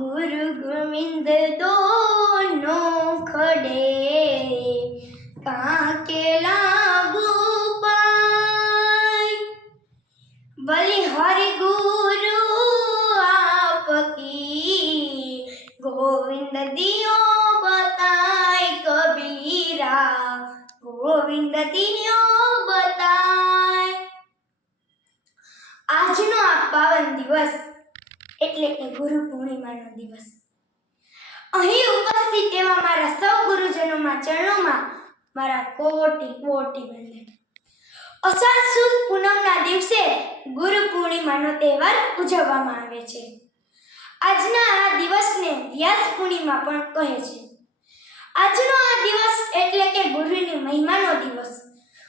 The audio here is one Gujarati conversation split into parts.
ગુરુ ગોવિંદ દોનો ખડે. કાકે લાગુ પાય. બલિ હરિ ગુરુ આપકી ગોવિંદ દિયો બતાય કબીરા. ગોવિંદ દિયો બતાય. આજનો આ દિવસ એટલે કે ગુરુ પૂર્ણિમાનો દિવસ. અહીં ઉપસ્થિત એવા મારા સૌ ગુરુજનોમાં, ચરણોમાં મારા કોટી કોટી વંદન અષાઢ સુદ પૂનમના દિવસે ગુરુ પૂર્ણિમાનો તહેવાર ઉજવવામાં આવે છે. આજના આ દિવસને વ્યાસ પૂર્ણિમા પણ કહે છે. આજનો આ દિવસ એટલે કે ગુરુની મહિમાનો દિવસ.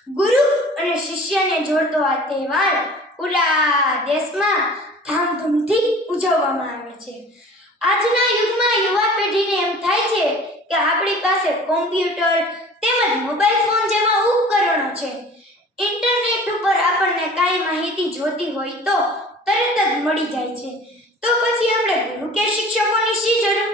ગુરુ અને શિષ્યને જોડતો આ તહેવાર પૂરા દેશમાં ધામધૂમથી ઉજવવામાં આવે છે. આજના યુગમાં યુવા પેઢીને એમ થાય છે કે આપણી પાસે કોમ્પ્યુટર તેમજ મોબાઈલ ફોન જેવા ઉપકરણો છે. ઇન્ટરનેટ ઉપર આપણને કાંઈ માહિતી જોતી હોય તો તરત જ મળી જાય છે. તો પછી આપણે ગુરુ કે શિક્ષકોની શી જરૂર?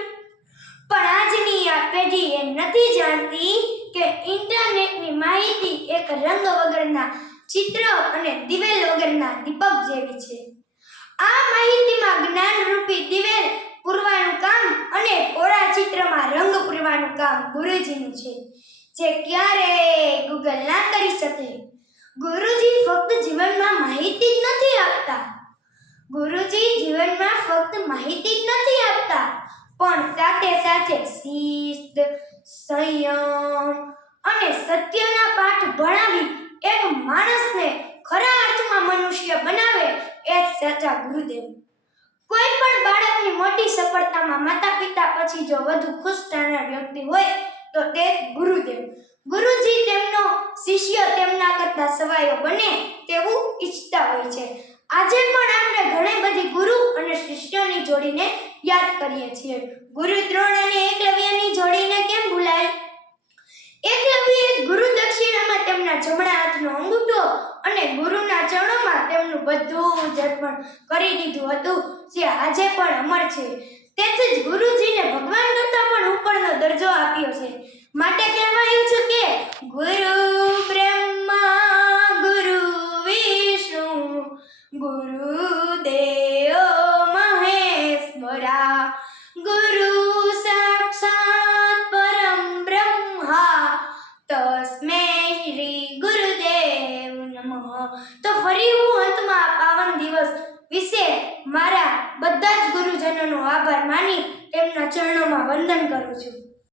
પણ આજની આ પેઢી એ નથી જાણતી કે ઇન્ટરનેટની માહિતી એક રંગ વગરના ચિત્ર અને દિવેલ વગરના દીપક જેવી છે. આ માહિતીમાં જ્ઞાનરૂપી દિવેલ પૂરવાનું કામ અને ઓરા ચિત્રમાં રંગ પૂરવાનું કામ ગુરુજીનું છે. જે ક્યારેય ગૂગલ ના કરી શકે. ગુરુજી ફક્ત જીવનમાં માહિતી જ નથી આપતા. ગુરુજી જીવનમાં ફક્ત માહિતી જ નથી આપતા. પણ સાથે સાથે શિસ્ત, સંયમ અને સત્યના પાઠ ભણાવી એક માણસને એ ગુરુદેવ. કોઈ પણ બાળકની મોટી સફળતામાં માતા પિતા પછી જો વધુ ખુશ થનાર વ્યક્તિ હોય, તો તે ગુરુદેવ. ગુરુજી તેમનો શિષ્ય તેમના કરતા સવાયો બને તેવું ઈચ્છતા હોય છે. આજે પણ આપણે ઘણી બધી ગુરુ અને શિષ્યોની જોડીને યાદ કરીએ છીએ. ગુરુ દ્રોણ અને એકલવ્યની જોડીને કેમ ભૂલાય? એકલવ્યએ ગુરુ દક્ષિણામાં તેમના જમણા હાથનો અંગૂઠો અને ચરણોમાં તેમનું બધું જર્પણ કરી દીધું હતું, જે આજે પણ અમર છે. તેથી જ ગુરુજીને ભગવાન કરતાં પણ ઉપરનો દરજ્જો આપ્યો છે. માટે કહેવાયું છે કે, ગુરુ બ્રહ્મા, ગુરુ વિષ્ણુ ગુરુદેવો તો ફરી હું અંતમાં પાવન દિવસ વિશે મારા બધા જ ગુરુજનોનો આભાર માની તેમના ચરણોમાં વંદન કરું છું.